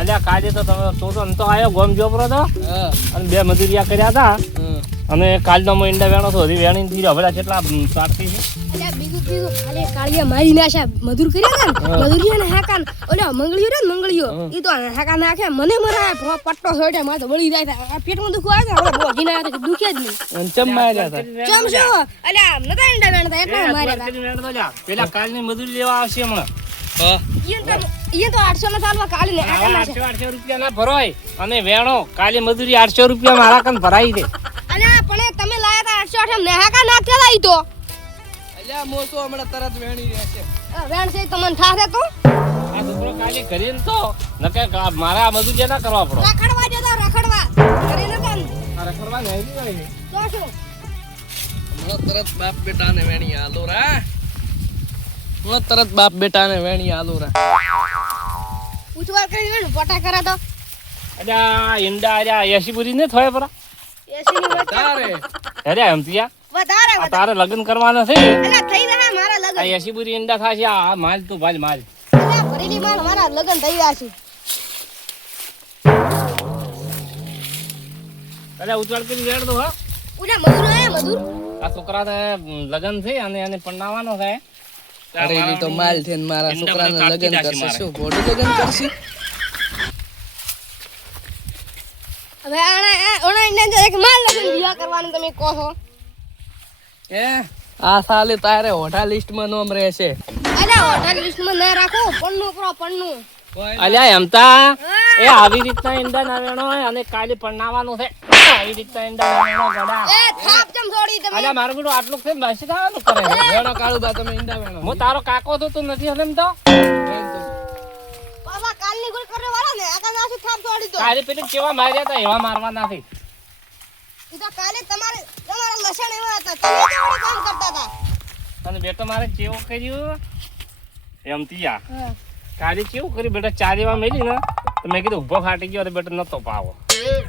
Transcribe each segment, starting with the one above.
અલ્યા કાલે તો તમે તો આયો ગોમ જોપરો તો અને 2 મજૂરિયા કર્યા હતા અને કાલનો મો ઈંડા વેણો તો હજી વેણી દીધો હવે કેટલા સાટતી છે અલ્યા બીજું ખાલી કાળિયા મારી નાશા મજૂર કર્યા હતા ને મજૂરિયા ને હાકાન ઓલા મંગળિયો રે મંગળિયો ઈ તો હાકા નાખે મને મરાય પટ્ટો છોડે મારે તો વળી જાય આ પેટમાં દુખવા આવે હવે બોગી ના આવે દુખે જ નહીં ચમ માર્યા હતા ચમ શું અલ્યા નતા ઈંડા વેણતા એટલે માર્યા હતા વેણતો જા પેલા કાલની મજૂરી લેવા આવશે હમણાં ઈ તો 800 ના સાલમાં કાલે ને હાકા નાખે 800 રૂપિયા ના ભરોય અને વેણો કાલે મજૂરી 800 રૂપિયા મારા કન ભરાઈ દે અલ્યા પણ તમે લાયા તા 800 ને હાકા નાખ્યા તા ઈ તો અલ્યા મોસો હમણાં તરત વેણી રહેશે વેણ છે તમને થાશે તો આ છોકરો કાલે ઘરે ને તો નકે મારા મજૂરી ના કરવા પડો રખડવા જતા રખડવા ઘરે ન કામ આ રખડવા નહીં હોય તો શું હમણાં તરત બાપ બેટાને વેણી આલો રા હમણાં તરત બાપ બેટાને વેણી આલો રા પૂછવા કરી વેણ પોટા કરે તો અલ્યા ઈંડા આયા 80 પૂરી ને થોય પરા 80 ની વચ્ચે તારે અરે એમતિયા વધારે આ તારે લગ્ન કરવાના છે અલ્યા થઈ રહ્યા મારા લગન આ 80 પૂરી ઈંડા થાશે આ માલ તું ભાલ માલ અલ્યા ભરેલી માલ મારા લગન થઈ રહ્યા છે અલ્યા ઉતવાળ કરી વેડ દો હા ઉડા મજૂર આયા મજૂર આ છોકરાને લગ્ન છે અને એને પરણાવવાનો છે અરેલી તો માલ છે ને મારા છોકરાને લગ્ન કરશે શું ખોટું લગ્ન કરશે હવે ઓણા ઇન્ડિયન એક માલ લગન વિવાહ કરવાનું તમે કહો છો આ સાલે તારે હોટા લિસ્ટ માં નામ રહેશે અલ્યા હોટલ લિસ્ટ માં ન રાખો પન્નું કરો પન્નું અલ્યા એમતા એ આવી રીતના ઈંડા ના વેણો અને કાલે પરણાવવાનું છે આવી રીતના ઈંડા વેણો ગડા એ થાપ ચમ છોડી તમે અલ્યા મારું બેટું આટલું છે બસ ખાવાનું કરે વેણો કાળું બા તમે ઈંડા વેણો હું તારો કાકો તો તું નથી હલેમ તો બાબા કાલની ગુલ કરવા વાળા ને આકા નાસી થાપ છોડી દો કાલે પેલી કેવા માર્યા હતા એવા મારવા નથી ઈ તો કાલે તમારા લસણ એવા હતા તમે કેવું કામ કરતા હતા અને બેટો મારે કેવું કર્યું એમતિયા હા કાલે કેવું કર્યું બેટા ચાર એવા મેલી ને તો મેં કીધું ઉભો ફાટી ગયો બેટો નતો પાવો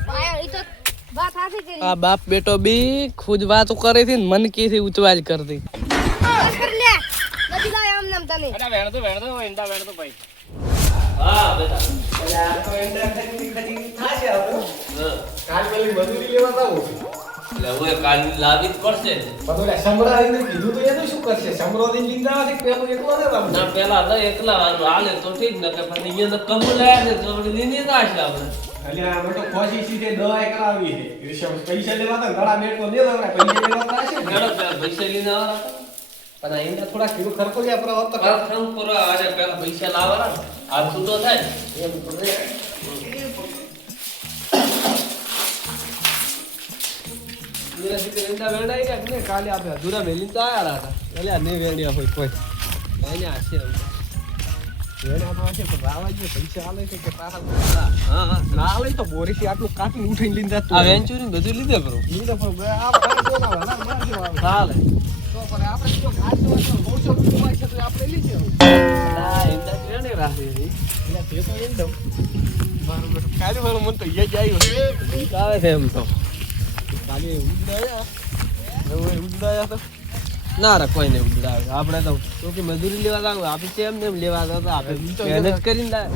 પાયો ઈ તો વાત હાથી કરી આ બાપ બેટો બી ખુદ વાતો કરે છે ને મન કીથી ઉચવાલ કરતી બસ કર લે નથી લાય આમ નામ તને અરે વેણ તો ઈંડા વેણ તો ભાઈ હા બેટા આ તો એન્ડા ખરી થાશે આપણે કાલ પેલી મજૂરી લેવા જાવ એટલે હવે કાલ લાવી જ પડશે બધું સમરાઈને કીધું તો એનું શું કરશે સમરોની લીંદા છે પેલું એકલો ને રામ ના પેલા તો એકલા હાલે તો ઠીક ને કે પણ અહીંયા તો કમુ લાયા છે તો આપણે નીની ના છે આપણે અલ્યા અમે તો ખોસી સીધે દવા કરાવી છે પૈસા લેવા તો ઘણા બેટો ને લેવડા પૈસા લેવા તો છે મેળો પેલા પૈસા લઈને આવવાના પણ આ એન્ડા થોડા કિલો ખર્ચો લે આપણા હોત તો કાલ ખમ કરો આજે પેલા પૈસા લાવવાના આ તો થાય એમ તો રે મેરા સીધે ઈંડા વેણાઈ ગયા કે ને કાલે આપણે અધૂરા વેલી તો આયા હતા અલ્યા ને વેણ્યા હોય કોઈ એને આશે એના તો છે પણ રાવા જે પૈસા આલે છે કે તારા હા ના આલે તો બોરીથી આટલું કાપીને ઉઠીને લીંદા આ વેન્ચુરી બધું લીધે બરો લીંદા પણ આ ભાઈ બોલાવા ના માર જેવા ચાલે તો પણ આપણે જો ખાસો બહુ રૂપિયા છે તો આપણે લીધે ના ઈંડા વેણે રાખે છે એટલે તે તો એકદમ મારું બેટું કાલે મારું મન તો યજ આવ્યો આવે છે એમ તો કાલે ઉડાયા હવે ઉડાયા તો ના રે કોઈ નહીં ઉડાવે આપણે તો કે મજૂરી લેવા જાવ આપણે કેમ ને લેવા જાવ આપણે મહેનત કરીને લાવે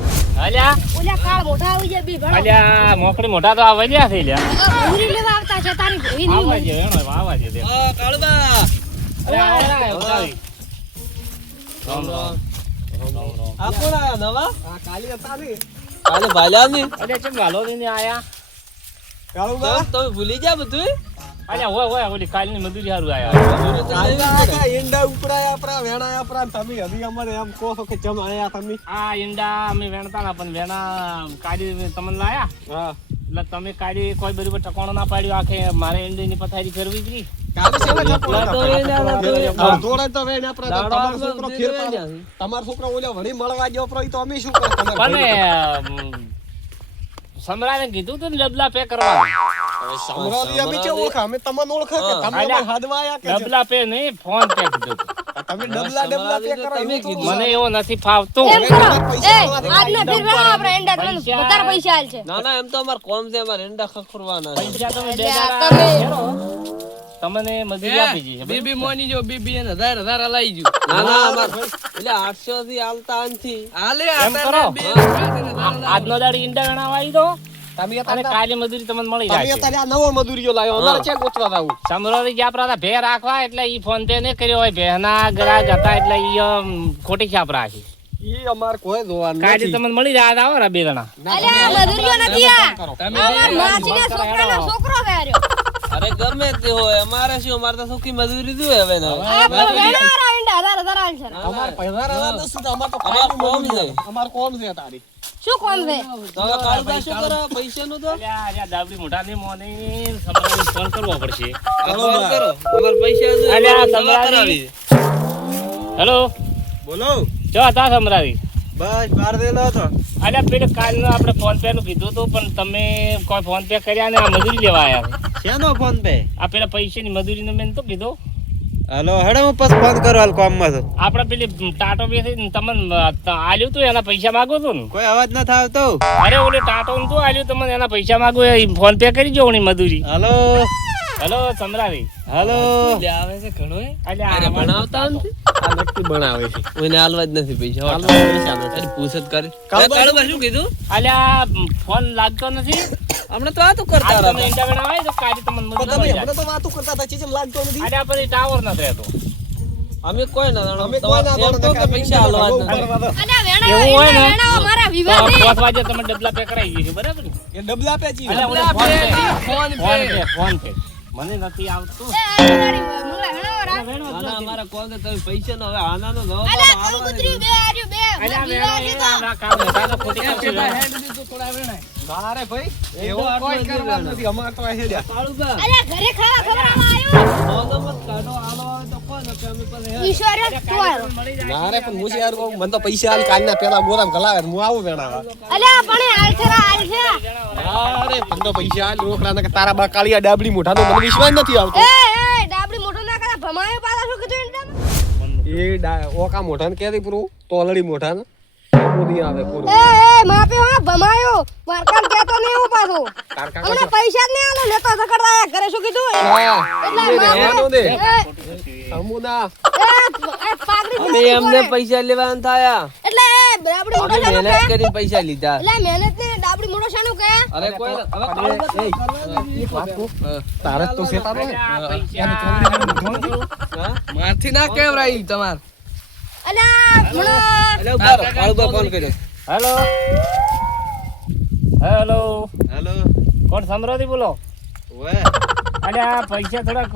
અલ્યા ઓલા કાળ મોઢા આવી જાય બી ભણો અલ્યા મોકળી મોટા તો આવવા ગયા છે લ્યા ભૂરી લેવા આવતા છે તારી ભઈ આવવા ની જે વેણો આવવા જે દે હા કાળબા અરે આ ઉતારી રામ રામ રામ. આ કોણ આયા નવા આ કાલે હતા ને કાલે ભાલ્યા ની અલ્યા ચમ ગાલો લઈને આયા કાળુબા તમે ભૂલી ગયા બધું અલ્યા હોય ઓલી કાલની મજૂરી હારું આયા કાળબા એંડા ઉપડાયા આપણા વેણાયા આપણા તમે હજી અમારે એમ કહો છો કે ચમ આયા તમે આ ઈંડા અમે વેણતા ના પણ વેણા કાઢી તમને લાયા હા એટલે તમે કાઢી કોઈ બરોબર ટકોણો ના પાડ્યો આખે મારે ઈંડીની પથારી કરવી જ કાલે સેવા એટલા તો વેણ્યા હતા. થોડા તો વેણ આપણા દાડો તમારો આપણો છોકરો ફેર ફેર વેણ્યા છે. તમારો છોકરો ઓલા વળી મળવા ગયો પ્રો તો અમે શું કરો તમારે પણ સમરાને કીધું તું ને ડબલા પે કરવા સમરાદી અમે છે ઓળખા અમે તમને ઓળખા કે તમે અલ્યા, અમાર હાદવા આયા કે ડબલા પે નહીં ફોન પે કીધું તું. તમે ડબલા પે કરો તમે એવું તો કીધું. મને એવો નથી ફાવતું એમ કરો એ આજના ફેર ભણો આપણે એંડા તમને પૈસા. વધારે પૈસા આલ છે ના ના એમ તો અમાર કોમ છે અમાર એંડા ખખરવાના છે. પૈસા તમે બે અલ્યા, દાડા તમે- હેરો. તમને મજૂરી આપી જશે બીબી મોની જો બીબી એને 1000 લઈ જો ના ના અમાર એટલે 800 થી આલતા આનથી હાલે એમ કરો આજનો દાડી ઈંડા વેણાવા આવી દો તમે અને કાલે મજૂરી તમને મળી તમે જાય અત્યારે આ નવો મજૂરીઓ લાવ્યો અમારે છે ગોતવા આવું સમરોરી જ્યાં આપણા ભે રાખવા એટલે ઈ ફોન પે ને કર્યો હોય ભેના ગ્રાહક હતા એટલે ઈ ખોટી છાપ રાખી ઈ અમાર કોઈ જોવાનું કાલે નથી તમને મળી જાય આવો રે બે જણા અલ્યા મધુરીઓ નથી આ તમે અમાર માસીના છોકરાનો છોકરો ગાર્યો અરે ગમે તે હોય અમારે શું અમારે તો સુખી મજૂરી જોઈએ હવે ને આ પણ વેણાવાળા ઈંડા 1000 આલશે અમાર 15000 નથી તો અમાર તો અમાર કાયમી કોમ મજૂરી છે. અમાર કોમ છે તારી શું કોમ છે તો હવે કાળુબા શું કરે પૈસાનું તો અલ્યા દાબડી મોઢા ની મોને સમરોરી ફોન કરવો પડશે ફોન કરો અમાર પૈસા જોઈએ અલ્યા દવા સમરારી કરાવી હેલો બોલો જો હતા સમરારી બસ બાર દેલો હતો અલ્યા પેલું કાલનું આપણે ફોન પે નું કીધું હતું પણ તમે કોઈ ફોન પે કર્યા ને આ મજૂરી લેવા આવ્યા શેનો ફોન પે આ પેલા પૈસાની મજૂરીનું મેં તો કીધું હાલો હેડો હું પછી ફોન કરો હાલ કામમાં તો આપણે પેલી ટાટો બેસી તમને આલ્યું તું એના પૈસા માંગો તું ને કોઈ અવાજ ના થાવતો અરે ઓલે ટાટો ને તું આલ્યું તમને એના પૈસા માંગો એ ફોન પે કરી જો ની મજૂરી હાલો હેલો સમરાવી હાલો લે આવે છે ઘણો એ અલ્યા અરે આ ભણાવતા નથી આ નક્કી બનાવે છે કોઈને હાલવા જ નથી પૈસા હાલવા પૈસા નથી. અરે પૂછ જ કરે કાળુબા કાળુબા શું કીધું અલ્યા ફોન લાગતો નથી હમણાં તો આ તો કરતા આજે તમે હતા ઈંડા વેણા હોય તો કાલે તમને પણ મજૂરી તમે મળી જાય હમણાં તો વાતો કરતા હતા ચીચમ લાગતો નથી અલ્યા પછી ટાવર નથી રહેતો અમે કોઈ ના જાણો અમે કોઈ ના એમ તો કે પૈસા હાલવા જ નથી અલ્યા એવું હોય ને વેણાવો મારા તો વિવાહ છે 5 વાગે તમે ડબલા પે કરાવી દઈશું બરાબર ને એ ડબલા પેચી અલ્યા ઓલે ફોન પે ફોન પે મને નથી આવતું ના, ના, અમારા કોલ તો તમે પૈસા નો હવે આનાનો જવાબ અલ્યા આલો ને. કંકુતરી બે આર્યું બે અલ્યા વિવાહ છે તો વેણો કામ હતા તો ખોટી કરશે મારે ભાઈ એ એવું તો આટલું કોઈ જ કરવાનું નથી. નથી અમાર તો આ હેડ્યા કાળુબા, અલ્યા ઘરે ખાવા ખવડાવવા આવ્યો મોનો મત કાઢો, આલો આવે તો કોણ કે અમે પાસે હે. ઈશ્વર તું આવ્યો મળી જાય મારે પણ હું યાર કહું, મને તો પૈસા આલી કાલના પેલા ગોરામ ગલાવે હું આવું વેણાવા અલ્યા પણ એ આલછેરા આલછે અરે પણ તો પૈસા આલી ઓખરાને કે તારા બા કાળિયા ડાબડી મોઢાનો મને વિશ્વાસ નથી આવતો એ ડાબડી મોટો ના કરે ભમાયો પાછા શું કીધું ઈંડામાં? એ ઓકા મોઢાને કેરી પૂરું તોલડી મોઢાને મોદી આવે પૂરું એ માપે હા ભમાયો વારકાન કેતો નહીં હું પાછો તાર કાકા અમને પૈસા જ નહીં આલે લેતો ઝકડતા આયા ઘરે શું કીધું હા એટલે એ રહેવાનું દે એ અમુના પાગડી અમે એમને પૈસા લેવાના થયા એટલે એ ડાબડી મોટો અમે શાનું મહેનત કહે કરીને પૈસા લીધા એટલે મહેનત ને ડાબડી મોટો શાનું કહે અરે કોઈ ના- હવે કાળુબા, તારે તો સેતા નો હા? મારથી ના કેવરાઈ તમાર અલ્યા ભણો એટલે ઉભા રહો, કાળુબા ફોન કર્યો હેલો હેલો હેલો કોણ સમરોધી બોલો ઓએ અલ્યા પૈસા થોડાક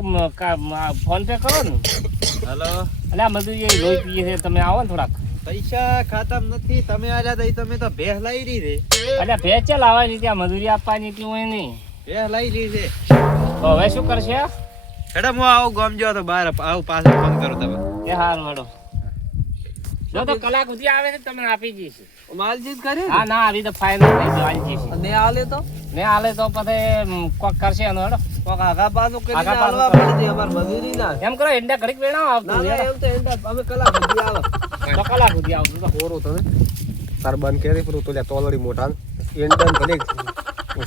ફોન પે કરો ને હેલો અલ્યા મજૂરી એ લોહી પીએ છે તમે આવો ને થોડાક પૈસા ખાતામાં નથી તમે આલ્યા દઈ તમે તો ભેહ લઈ લીધી અલ્યા ભેજ ચાલ આવવાની ત્યાં મજૂરી આપવાની એટલી હોય નહીં ભેહ લઈ લીધી તો હવે શું કરશે હેડો હું આવું ગામ જો તો બહાર આવું પાછું ફોન કરો તમે એ હારું હેડો જો તો કલાક સુધી આવે છે તમને આપી જઈશ માલજીત કરે હા ના આવી તો ફાઇનલ થઈ ગયો આવી જઈશ ને આલે તો ને હાલે તો પછી કોક કરશે એનો હેડો કોક આગા પાછું કરીને આગા પાછું હાલવા પડે છે અમાર મજૂરી ના એમ કરો ઈંડા ઘડીક વેણાવો ના આવતું ના હેડો. એમ તો એંડા અમે કલાક સુધી આવો તો કલાક સુધી આવતું તો કોરો તમે તાર બંધ કરી પૂરું તો તોલડી મોઢા એન્ડન ભલે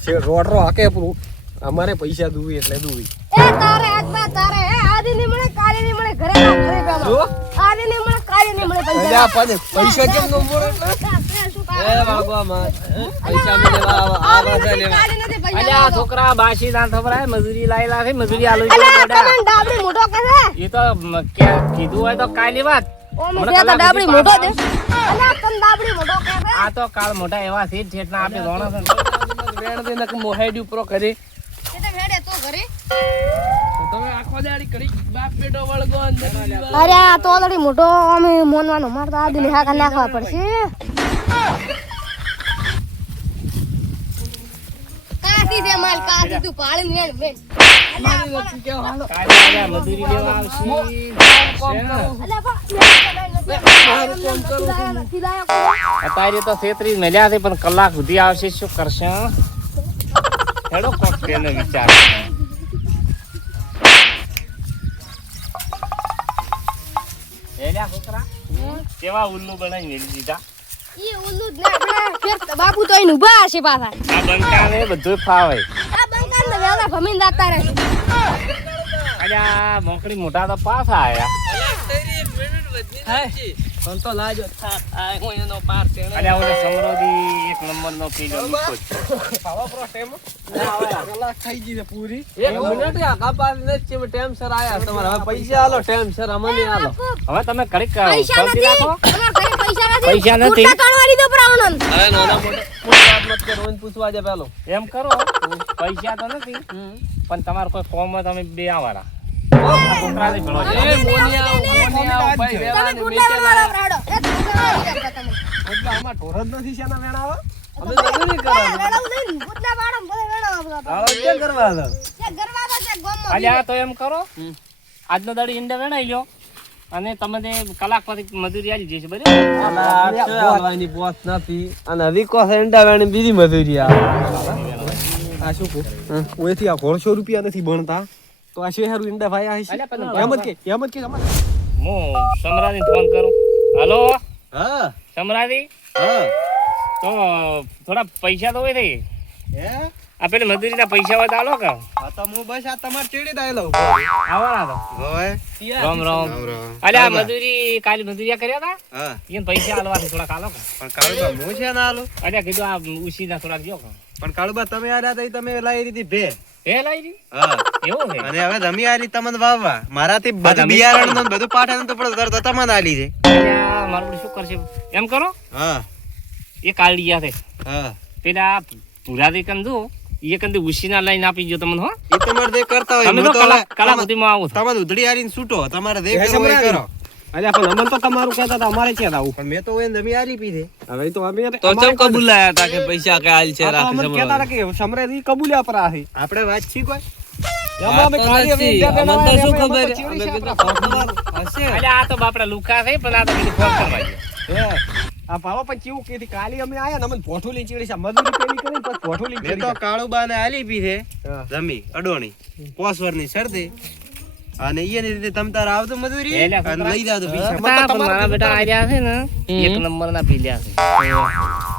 છે રોડ રો હાકે પૂરું અમારે પૈસા દુવી એટલે દુવી એ તારે આગબા તારે એ આદી ની મળે કાલી ની મળે ઘરે ના ઘરે ગામમાં આદી ની મળે કાલી ની મળે અલ્યા પૈસા પણ પૈસા કેમ નો મળે એ બાબા માં પૈસા અમે લેવા આવા છે લેવા કાલી નથી પૈસા અલ્યા આ છોકરા બાસી ના થબરાય મજૂરી લાયેલા છે મજૂરી આલુ અલ્યા તમે ડાબડી મોટો કહે એ તો કીધું હોય તો કાલની વાત ઓ મે મને તો કલાક ડાબડી સુધી મોટો દે પાછા અલ્યા તમ ડાબડી મોટો કહે આ તો કાલ મોટા એવા છે ઠેઠ ના આપણે જોણો છે વેણ દે નક મોહેડી ઉપરો કરી તે તો ભેડે તો ઘરે તમે આખો દાડી કરી બાપ બેટો વળગો અંદર અરે આ તો ઓલરેડી મોટો અમે મોનવાનો માર તો આદી ની હાકા નાખવા પડશે કાટી દે માલ કાટી તું પાળી ને બેન કાલે અલ્યા મજૂરી લેવા આવશે અત્યારે તો 33 મળ્યા છે પણ કલાક સુધી આવશે શું કરશે હેડો કોક તેને વિચાર એલા છોકરા કેવા ઉલ્લુ બનાવી મેલી દીધા ઈ ઉલ્લુ જ ના બના ફેર બાપુ તો અહીં ઊભા હશે પાછા આ બંકાને બધું ફાવે આ બંકાન ને વેલા ભમીને જાતા રહે અલ્યા મોકળી મોટા તો પાછા આયા પણ તો લાજો થાય હું એનો પાર છે અલ્યા ઓલે સમરોદી એક નંબરનો પેલો મૂકો છે. પાવા પ્રો ટેમ કલાક થઈ ગઈ છે પૂરી. એક મિનિટ આ કાપાસ ને ચીમ ટાઈમ સર આયા તમારે હવે પૈસા આલો ટાઈમ સર અમને આલો હવે તમે ઘડીક પૈસા શાંતિ નથી રાખો. અમારા ઘરે પૈસા નથી પૈસા નથી. કુર્તા કાઢવા દીધો પ્રાવણન હવે નાના મોટા વાત મત કરો એને પૂછવા દે પેલો એમ કરો પૈસા તો નથી પણ તમારે કોઈ ફોર્મમાં તમે બે આવાના છોકરાને ભેળો છે. એ મોનિયા ભાઈ તમે વેવાને કુર્તા મેચેલા વાળા રાડો એ કુર્તા વાળા તમે એટલે આમાં ઢોર જ નથી શેના વેણાવા? અમે નવી કરવા રાડો લઈને કુર્તા વાળા બોલે રાડો આળો કે કરવા દો એ ગરવાદા છે ગોમમાં અલ્યા તો એમ કરો આજનો દાડી ઈંડા વેણાઈ લ્યો અને તમને કલાક પછી મજૂરી આવી જશે બરાબર. આલવાની પોત નથી અને વિકો સેન્ડા વેણી બીજી મજૂરી આવે આ શું કહું? ઓએથી આ 150 રૂપિયા નથી બનતા તો આ શેહારું ઈંડા ભાઈ આ છે. અલ્યા પણ એમ જ કે અમારે હું સમરાદી ફોન કરું. હાલો હા સમરાદી હા તો થોડા પૈસા તો હોય થઈ હે આ પેલી મજૂરીના પૈસા હોય તો આલો કે આ તો હું બસ આ તમાર ચેડી દાયલો આવવાના તો હોય રામ રામ અલ્યા મજૂરી કાલે મજૂરિયા કર્યા હતા હા એને પૈસા આલવાથી થોડા આલો કે પણ કાળુબા હું છે ના આલો અલ્યા કીધું આ ઉસીના થોડાક જો કે પણ કાળુબા તમે આલ્યા તો તમે લાવી દીધી ભે એ લાવી દી હા એવું છે અને હવે તમે આલી તમને વાવવા મારાથી બધું તમે- બિયારણ નું બધું પાઠાનું તો પણ તરત તમને આલી છે અલ્યા મારું બધું શું કરશે એમ કરો હા એ કાળિયા છે હા પેલા પુરાદી કંદુ એ કંદુ ઉસીના લઈને આપી જો તમને હો એ તમારે જે કરતા હોય તમે હું તો તો કલાક હવે સુધીમાં આવું તમારે ઉધડી આલીને છૂટો તમારે જે કરવું હોય એ કરો અલ્યા પણ અમન તો તમારું કહેતા હતા અમારે ક્યાં આવું પણ મેં તો એને જમી આલી પીધે હવે તો અમે તો ચમ કબૂલાયા તા કે પૈસા કે આલ છે રાખે અમન કહેતા હતા કે સમરેજી કબૂલ્યા પર આ છે આપણે વાત છી કોઈ એમાં અમે કાઢીએ હવે ઈંડા અમને તો બનાવવા શું એમાં ખબર તો ચેવડી અમે છે કીધું આપણા. હશે અલ્યા આ તો બાપડા લુકા છે પણ આ તો કીધું ફોન કરવા ગયો. હે આ ભાવો પણ કેવું કે કાલી અમે આયા ને અમને પોઠું લઈને ચીડી છે મજૂરી પેલી કરી પછી પોઠું લઈને મેં તો કાળુબા ને આલી પીધે જમી અડોણી પોસવરની શરદી અને ઈ ની રીતે તમ તાર આવતો મજૂરી એલા અને લઈ જાવ તો પૈસા પણ મારા બેટા આર્યા છે ને એક નંબરના પીલ્યા છે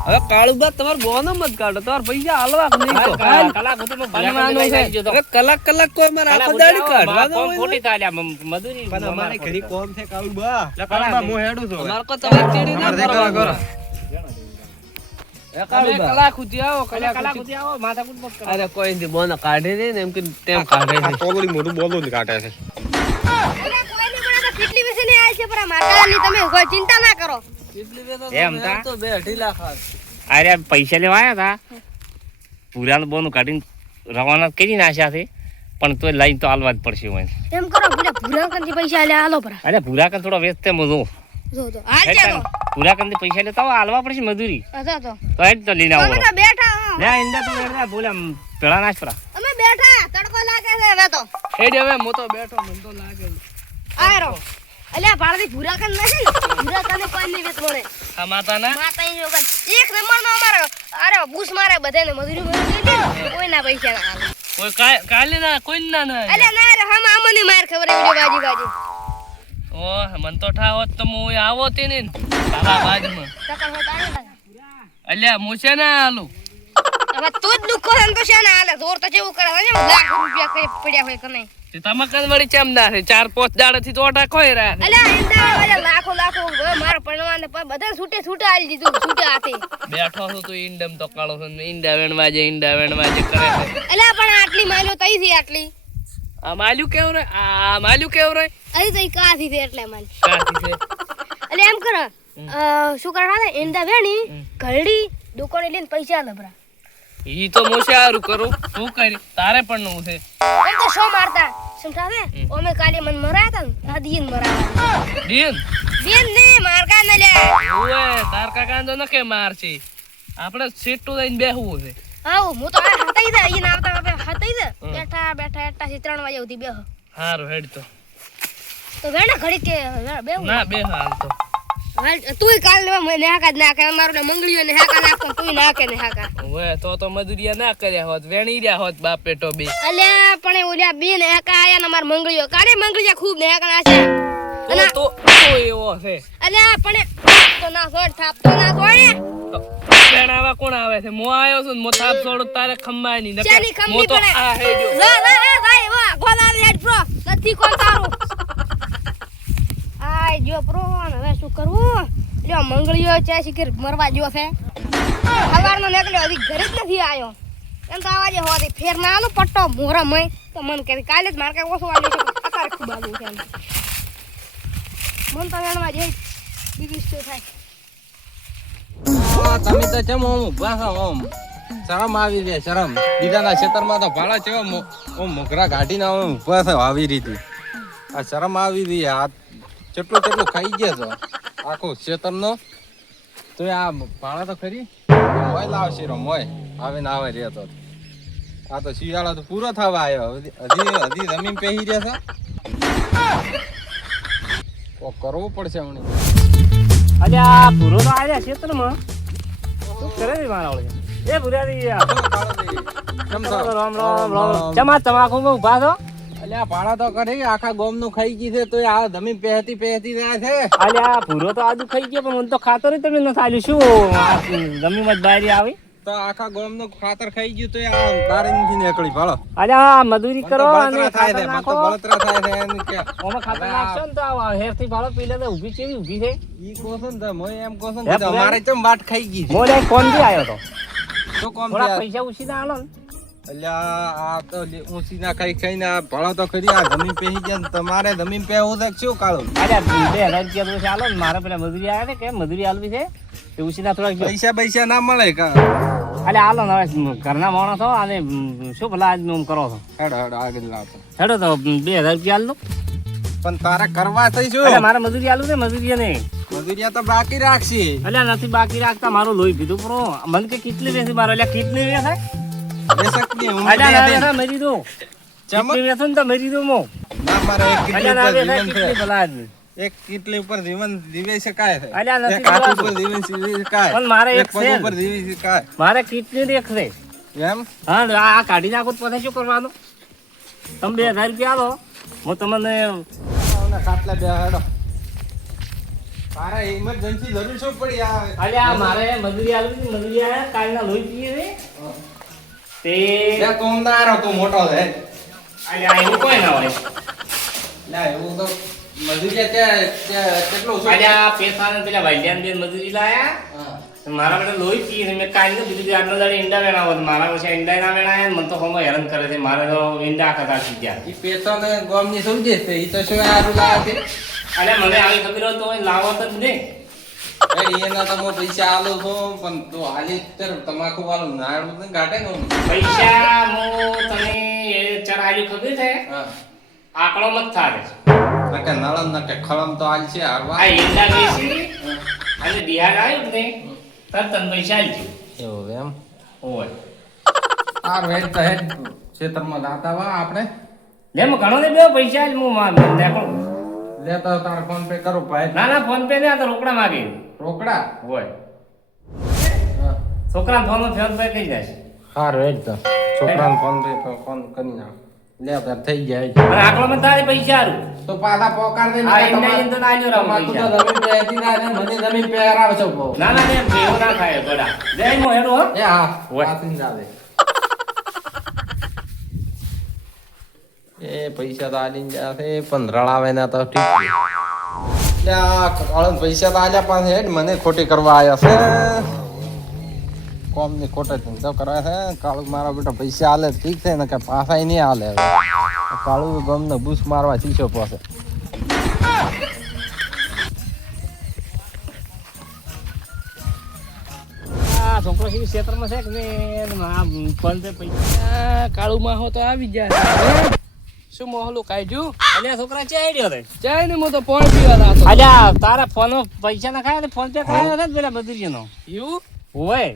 હવે કાળુબા તમાર બોનો મત કાઢો તમાર પૈસા આલવા કે નહીં તો કલાક સુધી બનવાનો છે હવે કલાક કોઈ મારે આખો દાડી કાઢવાનો હોય ને. ખોટી તાલ્યા મજૂરી પણ અમારે ઘરી કોમ છે કાળુબા કાળુબા હું હેડું છું અમાર કો તમાર ચીડી ના અમારે કરવાનું. કરો. તમે કલાક સુધી આવો કલાક કલાક સુધી આવો માથાકૂટ મત કરો. અરે કોઈ નથી બોનો કાઢે ને એમ કે તેમ કાઢે છે તોલડી મોઢું બોલો ને કાઢે છે અલ્યા કોઈને પણ આ તો કેટલી વેસી આય છે પણ માતાની તમે કોઈ ચિંતા ના કરો કેટલી વેતો એમ તા? તો બે અઢી લાખ આવે. અરે પૈસા લેવા આવ્યા હતા પૂરાનું બોનું કાઢીને રવાના કરી નાખ્યા છે પણ તો લઈને તો આલવા જ પડશે હોય એમ કરો પેલા ભૂરા કંથી પૈસા લે આલો પરા અરે પૂરા કન થોડો વેચતે મજો જો તો આ ચાલો પૂરા કંથી પૈસા લેતા હોય આલવા પડશે મજૂરી અધા તો તો હેડ તો લઈને આવો અમે તો બેઠા હા. લે ઇંડા તો વેડ્યા બોલે પેલા નાશ પરા અમે બેઠા તડકો લાગે છે હવે તો હેડ હવે હું તો બેઠો મને તો લાગે આરો અલ્યા ભારતી ભૂરા કન નથી ભૂરા કને કોઈ નહીં વેત મોરે આ માતાના માતા ઈ જોગન એક નંબર નો અમારો અરે બૂસ મારે બધાને મજૂરી મજૂરી કોઈ ના પૈસા ના આલે કોઈ કાલે ના કોઈ ના ના અલ્યા ના રે હમ અમને માર ખબર વિડિયો બાજી બાજી ઓ મન તો ઠા હોત તો હું આવો તે ને તારા બાજમાં તકન હોય તો આને અલ્યા હું છે ને આલું હવે તું જ દુખો હન તો છે ને આલે જોર તો જેવું કરે ને લાખ રૂપિયા કઈ પડ્યા હોય કે નહીં તે તમાકન વળી ચેમ ના છે 4-5 દાડાથી તો ઓટા ખોઈ રહ્યા છે. અલ્યા ઇંદા વાળા લાખો લાખો હવે માર પડવાને બધા છૂટે છૂટે આલી દીધું છૂટે હાથે બેઠો છું તો ઈંડમ તો કાળો છું ને ઈંડા વેણવા જે કરે છે અલ્યા પણ આટલી માલ્યો તઈ થી આટલી આ માલ્યું કેવું રે આ માલ્યું કેવું રે અહીં તઈ કાથી છે એટલે માલ કાથી છે એટલે એમ કર શું કરા ને ઇંદા વેણી ઘરડી દુકાને લઈને પૈસા લબરા ઈ તો હું સારું કરું શું કરી તારે પણ નું છે એમ તો શો મારતા સમજાવે ઓમે કાલે મન મરાયા તા ને દીન મરાયા દીન દીન ને મારકા ન લે ઓએ તાર કાકા તો નકે માર છે આપણે સીટું લઈને બેહવું છે આવ હું તો આ હતાઈ દે ઈ ના આવતા હવે હતાઈ દે બેઠા બેઠા એટલા 3 વાગે સુધી બેહ હારું હેડ તો વેણે ઘડી કે બેહું ના બે હાલ તો તુંય કાલ ને મને હાકા જ નાખે અમારું ને મંગળીઓ ને હાકા નાખતો તુંય નાખે ને હાકા ઓએ તો મજૂરિયા ના કર્યા હોત વેણી રહ્યા હોત બાપ પેટો બે અલ્યા પણ ઓલ્યા બે ને હાકા આયા ને અમાર મંગળીઓ કારે મંગળીયા ખૂબ ને હાકા નાખ્યા તો એવો છે અલ્યા પણ તો ના છોડ થાપ તો ના છોડે બેણાવા કોણ આવે છે મો આયો છું ને મો થાપ છોડ તારે ખંભાય ની ચાની નકર મો ખંભી તો પડે આ હે જો લા લા એ ભાઈ વાહ ફોન આવે હેડ પ્રો નથી કોઈ તારું આય જો પ્રો હવે શું કરવું લ્યો મંગળીઓ ચાય શિખર મરવા જો છે સવારનો નીકળ્યો હજી ઘરે જ નથી આવ્યો એમ તો આવાજે હોતી ફેર ના આલો પટ્ટો મોરા મય તો મન કે કાલે જ માર કઈ ઓછો વાળી છે અત્યારે ખૂબ આવ્યું છે મન તો એમાં જે બીજું શું થાય તમે તો ચમ ઓમ ઉભા છો ઓમ શરમ આવી રે શરમ બીજાના ખેતરમાં તો ભાડા છે ઓમ મોગરા કાઢીને ઓમ ઉભા છો આવી રીતે આ શરમ આવી રહી આ ચટલું ખાઈ ગયા છો આખું ખેતરનો તો આ ભાડા તો ખરી મોય લાવશે રો મોય આવે ને આવે રે તો આ તો શિયાળા તો પૂરો થવા આવ્યો હજી જમીન પહેરી રહ્યા છે કરવું પડશે હમણાં અલ્યા પૂરો તો આવ્યા ક્ષેત્રમાં શું કરે છે મારા ઓળે એ ભૂરારી રામ રામ રામ ચમા તમાકુમાં ઉભા છો અલ્યા ભાડા તો કરે આખા ગોમ નું ખાઈ ગઈ છે તો આ જમીન પહેતી રહ્યા છે અલ્યા પૂરો તો આજુ ખાઈ ગયો પણ મને તો ખાતર તમે ન થાલ્યું શું આ જમીનમાં જ બહાર આવી તો આખા ગોમ નું ખાતર ખાઈ ગયું તો આ બાર નથી નીકળી ભાડો અલ્યા મજૂરી કરો અને થાય છે ખાતર નાખો બળતરા થાય છે એમ કે ઓમાં ખાતર નાખશો ને તો આ હેરથી ભાડો પી લે તો ઊભી છે ઊભી છે ઈ કોસન તો મોય એમ કોસન તો અમારે ચમ વાટ ખાઈ ગઈ છે મોલે કોણ થી આવ્યો તો તો કોમ થોડા પૈસા ઉછીના આલો ને અલ્યા આ તો ઊંચી ના ખાઈને આ ભાડો તો ખરી આ જમીન પહેરી ગયા તમારે જમીન પહેવું છે શું કાળું અલ્યા 2000 રૂપિયા તો ચાલો ને મારે પેલા મજૂરી આવ્યા છે કે મજૂરી આલવી છે તે ઉછીના થોડા પૈસા ના મળે કા અલે હાલો ને હવે ઘરના માણસો અને શું ભલા આજ નું કરો છો હેડો આગળ લાવતો હેડો તો 2000 રૂપિયા આલ દો પણ તારે કરવા થઈ શું અલે મારે મજૂરી આલું છે મજૂરી નહીં મજૂરિયા તો બાકી રાખશી અલ્યા નથી બાકી રાખતા મારું લોહી પીધું પ્રો મને કે કેટલી વેસી મારો અલ્યા કેટલી વેસાય અલ્યા મરી દો કેટલી વેસો ને તો મરી દો મો ના મારે કેટલી ભલા આદમી એક કેટલી ઉપર જીવન જીવી શકાય છે અલ્યા નથી એક હાથ ઉપર જીવન જીવી શકાય પણ મારે એક પગ છે ઉપર જીવી શકાય મારે કેટલી એક છે એમ હા આ કાઢી નાખો તો પછી શું કરવાનું તમે 2000 રૂપિયા આલો હું તમને ખાટલા બે હેડો તારા ઇમરજન્સી જરૂર શું પડી આ અલ્યા મારે મજૂરી આલવી હતી મજૂરી આયા કાલના લોહી પીએ છે તે લે કોમદાર હતો મોટો છે અલ્યા એવું કોઈ ના હોય લે એવું તો મજૂરિયા કેટલો છે અલ્યા પેસાને પેલા ભાઈજાન બેન મજૂરી લાયા મારા માટે લોહી પીએ છે મેં કાલનું બીજું આજનો દાડે ઈંડા વેણાવો મારા પછી ઈંડા ના વેણાય મને તો હમણાં હેરાન કરે છે મારે તો ઈંડા આખા કાઢી ગયા ઈ પેસાને ગામની સમજે છે ઈ તો શું આરું લાવે છે અલ્યા મને આવી ખબર હોય તો લાવો તો જ નહીં એના તમે પૈસા આલો છો પણ તો હાલી તમાકુ વાળું નાળું ને ગાટે ને પૈસા હું તને ચાર આલી ખબર છે આંકડો મત થારે નકે નળન નકે ખળમ તો આલ છે હારવા આ ઈંડા બેસી અને બિહાર આવ્યું ને તર તન પૈસા આલજો એવું એમ ઓય આ રેડ તો હેડ ક્ષેત્રમાં દાતા વા આપણે લે હું ઘણો ને બે પૈસા જ હું દેખો લે તો તાર ફોન પે કરો ભાઈ ના ના ફોન પે ને આ તો રોકડા માગે રોકડા હોય છોકરા ફોન પે કરી જશે હા રેડ તો છોકરાને ફોન પે ફોન કરી નાખ લે તાર થઈ જાય અને આંકડો માં તારે પૈસા આરું તો પાછા પોકાર દે આ ઈંડા ઈંડા ના આલ્યો રામ તમાકુ તો પૈસા જમીન પેતી ના ને મને જમીન પહેરાવ છો બહુ ના ના ને ભેગો ના ખાય ગડા જય મો હેડો હો એ હા હોય. વાસીન જાવે એ પૈસા તો આલીને જાશે પણ રળાવે ના તો ઠીક છે કાળન પૈસા તો આલ્યા પાસે હેડ મને ખોટી કરવા આયા છે કોમ ની ખોટે ધંધો કરવા છે કાળુ મારા બેટા પૈસા આલે ઠીક છે ને કે પાછા નહીં આલે હવે કાળુ ગમ ને બૂસ મારવા શીશો પાસે આ છોકરો સી ક્ષેત્રમાં છે કે ને આ ફોન પે પૈસા કાળુ માહો તો આવી જાય શું મોહલું કાઢ્યું અલ્યા છોકરા ચે આઈડ્યો રે જાય ને હું તો પોણ પીવા રાતો અલ્યા તારા ફોન પૈસા ના ખાય ફોન પે ખાયો છે પેલા બદરીનો એવું હોય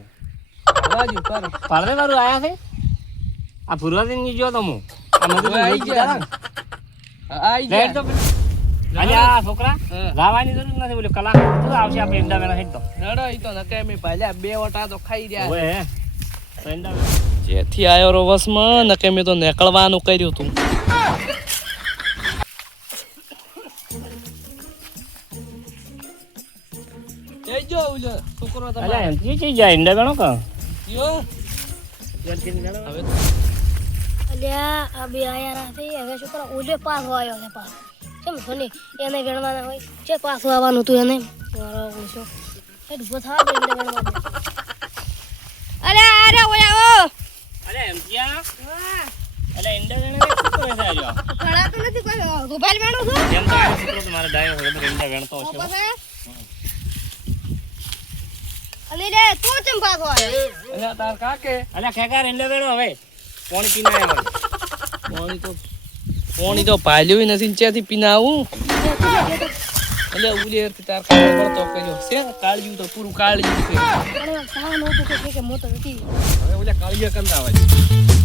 બાજુ પર પાડે વાળું આયા છે આ ફુરવાદી ની જો તો હું આ મજૂરી આઈ ગયા આઈ લેટ તો ગયા અલ્યા છોકરા હા. લાવવાની જરૂર નથી બોલ્યો કલાક તો આવશે આપણે ઈંડા વેલા હેડ તો નડો ઈ તો નકે મે પહેલા બે વટા તો ખાઈ રહ્યા હોય હે તો ઈંડા જેથી આયો રો વસમાં નકે મે તો નીકળવાનું કર્યું તું એ જો ઉલે છોકરો તો અલ્યા એમ કી જાય ઈંડા વેણો કા યો યાર કિન ગળો હવે અલ્યા આ બે આયા રાતે હવે શું કરો ઓલે પાછો આવ્યો છે પાછો કેમ સોની એને વેણવાના હોય છે પાછું આવવાનું હતું એને મારો ઓછો એ ઉભો થવા દે એટલે વેણવા દે અલ્યા અરે ઓયા ઓ અરે એમ ક્યાં વાહ એટલે ઈંડા વેણે શું કરે છે આજો ઘણા તો નથી કોઈ ગોપાલ વેણો છો જેમ તો આ છોકરો તમારે ડાયો હોય તો ઈંડા વેણતો હશે અને રે તું ચમ પાછો આવ્યો એટલે તાર કાકે અલ્યા ખેકાર ઈંડા વેણો હવે પાણી પીને આવ્યો પોણી તો પાલ્યું નથી ને ત્યાંથી પીને આવું એટલે ઉલેરથી તાર કાકો પડતો કર્યો છે કાળિયું તો પૂરું કાળિયું છે સાવાનું હતું કે મોટો નથી હવે ઓલા કાળિયા કંદાવા છે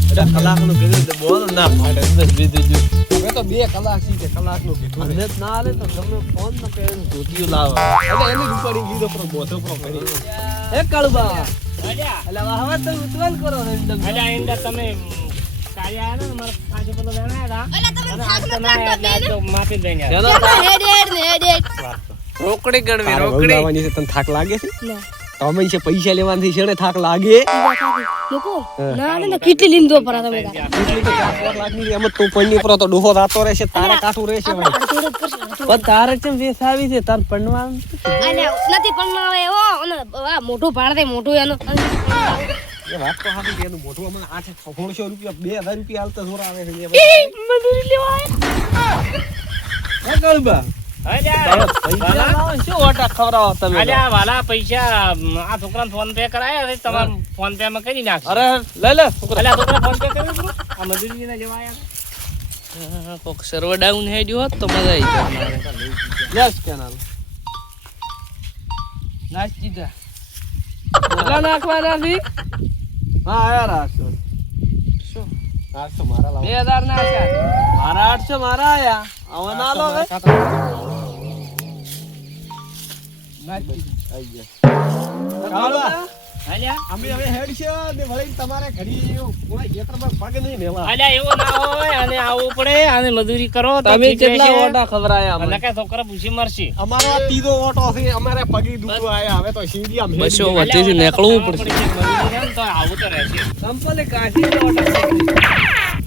એટલે કલાકનું કીધું તો બોલ ના પાડે બસ બીજું જો હવે તો 2 કલાક છે કલાકનું કીધું ને ના આલે તો તમે ફોન ન કરે ધોતિયું લાવો એટલે એની ઉપાડી લીધો પણ બોધો પણ કરી એ કાળુબા અલ્યા એટલે હવે તો ઉતવાલ કરો ને એકદમ અલ્યા ઈંડા તમે કાયા ને મારા પાસે પેલો વેણાયા અલ્યા તમે હતા થાક અને ન આજ લાગતો તમારે આજ તો માપી જ લઈને આવ્યા. ચાલો હેડ હેડ ને હેડ રોકડી ગણવી તારે રોકડી વહુલાવાની છે તને થાક લાગે છે ના તમે છે પૈસા લેવાથી છે ને થાક લાગે મૂકો ના ને કેટલી લીંદો પર તમે એટલી તો 4 લાખની એમ જ તું પૈણી પર તો ડોહો રાતો રહેશે તારે કાઠું રહેશે ભાઈ પણ તારે ચમ વેસ આવી છે તાર પણવાનું અલ્યા નથી પણ હવે ઓ અને આ મોટું ભાડ દે મોટું એનું એ વાત તો સાચી છે એનું મોઢું હમણાં 800 રૂપિયા 2000 રૂપિયા હાલતા જોર આવે છે મજૂરી લેવા હે કાળુબા અલ્યા પૈસા શું ઓટા ખવડાવો તમે અલ્યા વાલા પૈસા આ છોકરાને ફોન પે કરાયા છે તમારે ફોન પે માં કરી નાખશે અરે લઈ લે છોકરા અલ્યા છોકરા ફોન પે કર્યું હતું? આ મજૂરીના જવા આયા કોક સર્વર ડાઉન હેડ્યું હોત તો મજા આવી જાય મારે યસ કેનાલ નાચ દીધા કેટલા નાખવાના છે હા યાર 800 શું 800 મારા લાવ 2000 નાખ્યા મારા 800 મારા આયા આવા ના લો હવે નાચ દીધા આઈ ગયા કાળુબા અલ્યા અમે હવે હેડ છે ને વળી તમારે ઘડી પૂરા ખેતરમાં પગ નહીં મેલા અલ્યા એવું ના હોય અને આવવું પડે અને મજૂરી કરો તો તમે ઠીક કેટલા રહેશે. ઓટા ખવડાયા અને અમને કે છોકરા ભૂસી મરશે અમારો આ ત્રીજો ઓટો છે અમારે પગી દુખવા આયા હવે તો સીડિયા મેલી બસો ગયા. વચ્ચેથી નીકળવું પડશે મજૂરી છે ને તો આવું તો રહેશે સંપલે કાઢી ઓટા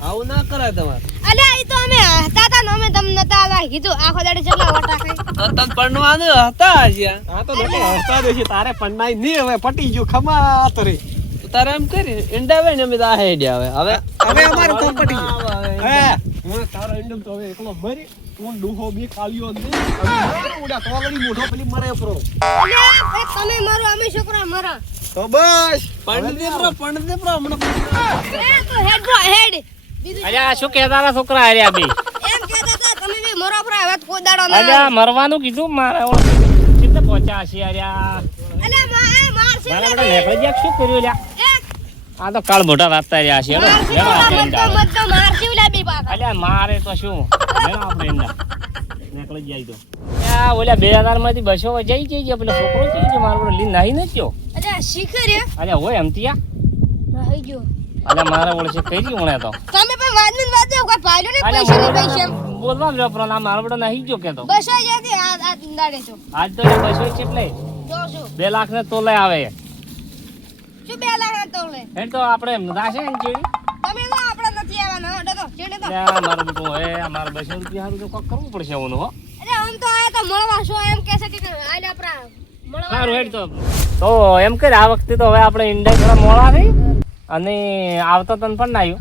આવું ના કરાય તમારે અલ્યા ઈ તો અમે હતા તા ને અમે તમને નતા આવા કીધું આખો દાડે જેટલા ઓટા ખાઈ તન પડવાનું હતા હજી આ તો નકર હસતા દેશે તારે પન્નાઈ નહીં હવે પટી ગયું ખમા તરે તો તારે એમ કરી ઈંડા આવે ને અમે તો આ હેડ્યા હવે હવે અમારું કોમ પટી ગયું હવે હે હું તારો ઇન્ડમ તો હવે એકલો મરી તું ડૂહો બી કાળિયો ને ઉડા તો વળી મોઢો પેલી મરે પરો અલ્યા એ તમે મારો અમે છોકરા મારા તો બસ પંડિત પ્રો હમણાં એ તો હેડ બ્રો હેડ બીજું અલ્યા શું કહેતા હતા છોકરા હાર્યા બે એમ કહેતા હતા તમે બી મરો પર હવે કોઈ દાડો ના અલ્યા મરવાનું કીધું મારે કેટલે પહોંચ્યા છે અલ્યા અલ્યા માર છે મારા બેટા નેકળી ગયા શું કર્યું લ્યા એ આ તો કાળ મોટા વાગતા રહ્યા છે હેડો, હેડો આપણે ઈંડા. મત માર છે ઉલા બી પાકા અલ્યા મારે તો શું હેડો આપણે ઈંડા. નીકળી જાય તો આ ઓલા 2000 માંથી 200 જઈ જઈ પેલો છોકરો જઈ છે મારો લીન નાહી નથી ગયો અલ્યા શીખર રે અલ્યા હોય એમથી ના હઈ ગયો અલ્યા મારે ઓળશે કઈ ગયું તો તમે પણ વાત ને વાત કોઈ પાડ્યો ને પૈસા ને પૈસા બોલવા જ વાપરો ના મારો બેટો નાહી ગયો કેતો બસો જતી આ દાડે તો આજ તો 200 કેટલે જો શું 2 લાખ ને તોલે આવે શું 2 લાખ તો લે એ તો આપણે રાશે ને ચેડી તમે તો આપણે નથી આવવાના હડો તો ચેડે તો અલ્યા મારો બેટો હવે અમારે 200 રૂપિયા હારું તો કોક કરવું પડશે ઓનું હો અરે આમ તો આ તો મળવા છો એમ કહેશે કે આલે આપણા મળવા સારું હેડ તો એમ કર આ વખતે તો હવે આપણે ઈંડા થોડા મોડા થઈ અને આવતા તન પણ ના આવ્યું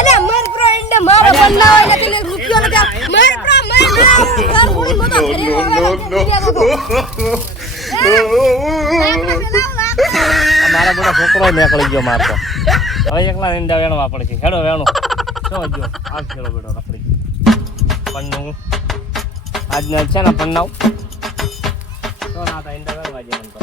અલે મર પ્રો ઇન્ડે મારો બન્ના હોય નથી ને રૂપિયો નથી મર પ્રો મર ઘર પૂરી મતો ઘરે મારા બધા છોકરો નીકળી ગયો મારતો હવે એકલા ઈંડા વેણવા પડશે હેડો વેણો શું જો આજ ખેડો બેડો રખડી પન્નું આજના છે ને પન્નાવ તો ના ઈંડા વેણવા જઈએ મને તો